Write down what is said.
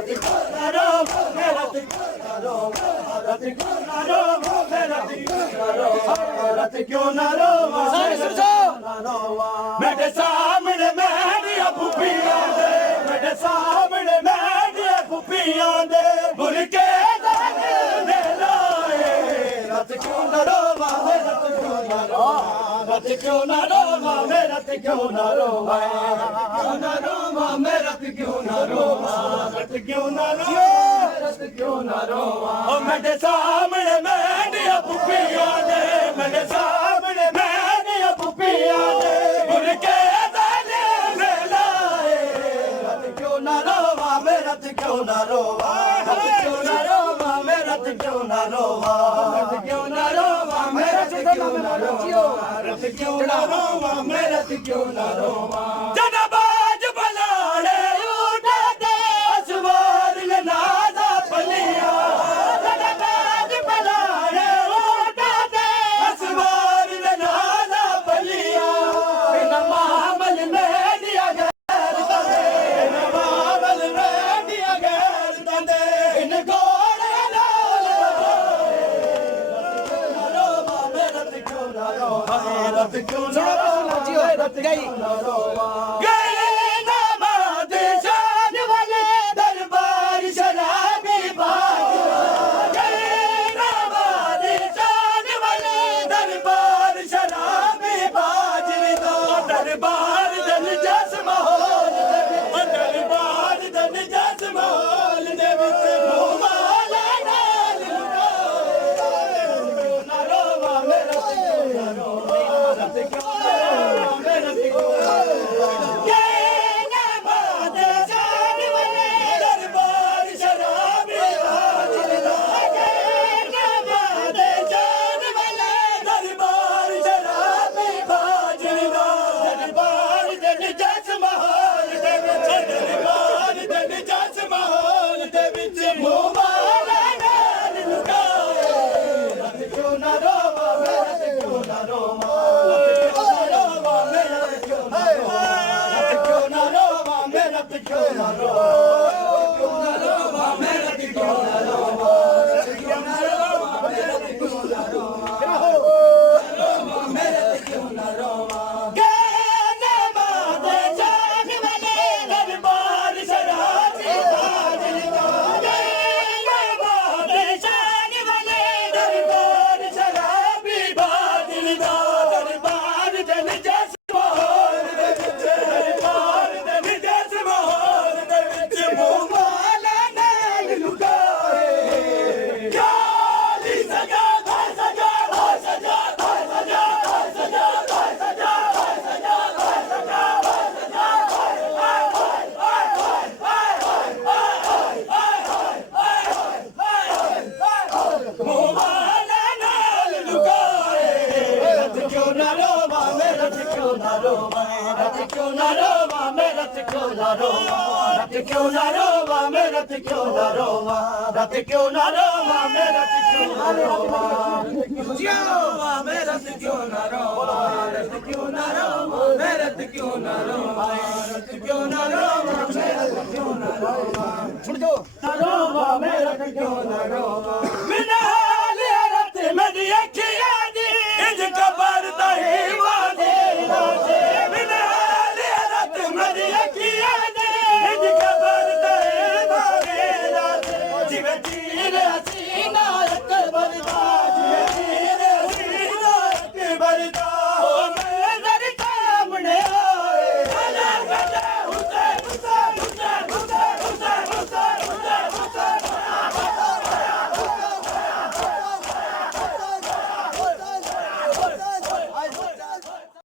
रत क्यों ना रोवा मैं रत क्यों ना रोवा रत क्यों ना रोवा मैं रत क्यों ना रोवा रत क्यों ना रोवा मेरे सामने मेरिया फुफियां दे मेरे सामने मेरिया फुफियां दे भुल के ने लाए रत क्यों ना रोवा मैं रत क्यों ना रोवा रत क्यों ना रोवा मैं रत क्यों ना रोवा क्यों ना रोवा मैं रत क्यों ना रोवा रत क्यों ना रोवा रत क्यों ना रोवा ओ मेरे सामने मेरिया फुफियां दे मेरे सामने मेरिया फुफियां दे भुल के ने लाए रत क्यों ना रोवा मैं रत क्यों ना रोवा रत क्यों ना रोवा मैं रत क्यों ना रोवा रत क्यों ना रोवा मैं रत क्यों ना रोवा रत क्यों ना रोवा मैं रत क्यों ना रोवा जनबाज बलाड़े उठे दे असवार नादा पलिया जनबाज बलाड़े उठे दे असवार नादा पलिया इन मामल में दिया गैर तंदे इन मामल में दिया गैर तंदे इन घोड़े लाल रत क्यों ना रोवा रत क्यों ना रोवा रत क्यों ना रोवा गए नमाज शान वाले दरबार शराबी बाज गए नमाज शान वाले दरबार शराबी बाज दरबार दल जस माहौल दरबार दल जस माहौल दे विच मुमाला नाल लुटाए ना रोवा मेरा क्यों ना रोवा रत क्यों ना रोवा मेरा क्यों ना रोवा गए नमाज शान वाले दरबार शराबी बाज गए नमाज शान वाले दरबार शराबी बाज दरबार दल जस माहौल दे विच दरबार दल जस माहौल दे विच मुमाला नाल लुटाए रत क्यों ना रोवा मैं रत क्यों ना रोवा रत क्यों ना रोवा मैं रत क्यों ना रोवा क्यों ना रोवा मैं रत क्यों ना रोवा रत क्यों ना रोवा मैं रत क्यों ना रोवा मैं रत क्यों ना रोवा गए नमाज शान वाले दरबार शराबी बाज गए नमाज शान वाले दरबार शराबी बाज दरबार दल जस माहौल दे विच दरबार दल जस माहौल दे विच मुमाला नाल लुटाए जाली सजा घर सजा घर सजा घर सजा घर सजा घर सजा घर सजा घर सजा घर सजा मुमाला नाल लुटाए रत क्यों ना रोवा मैं रत क्यों ना रोवा रत क्यों ना रोवा मैं रत क्यों ना रोवा रत क्यों ना रोवा मैं रत क्यों ना रोवा रत क्यों ना रोवा मैं रत क्यों ना रोवा रोवा मैं रत क्यों ना रोवा रत क्यों ना रोवा मैं रत क्यों ना रोवा रत क्यों ना रोवा मैं रत क्यों ना रोवा छुड़ दो ना रोवा मैं रत क्यों ना रोवा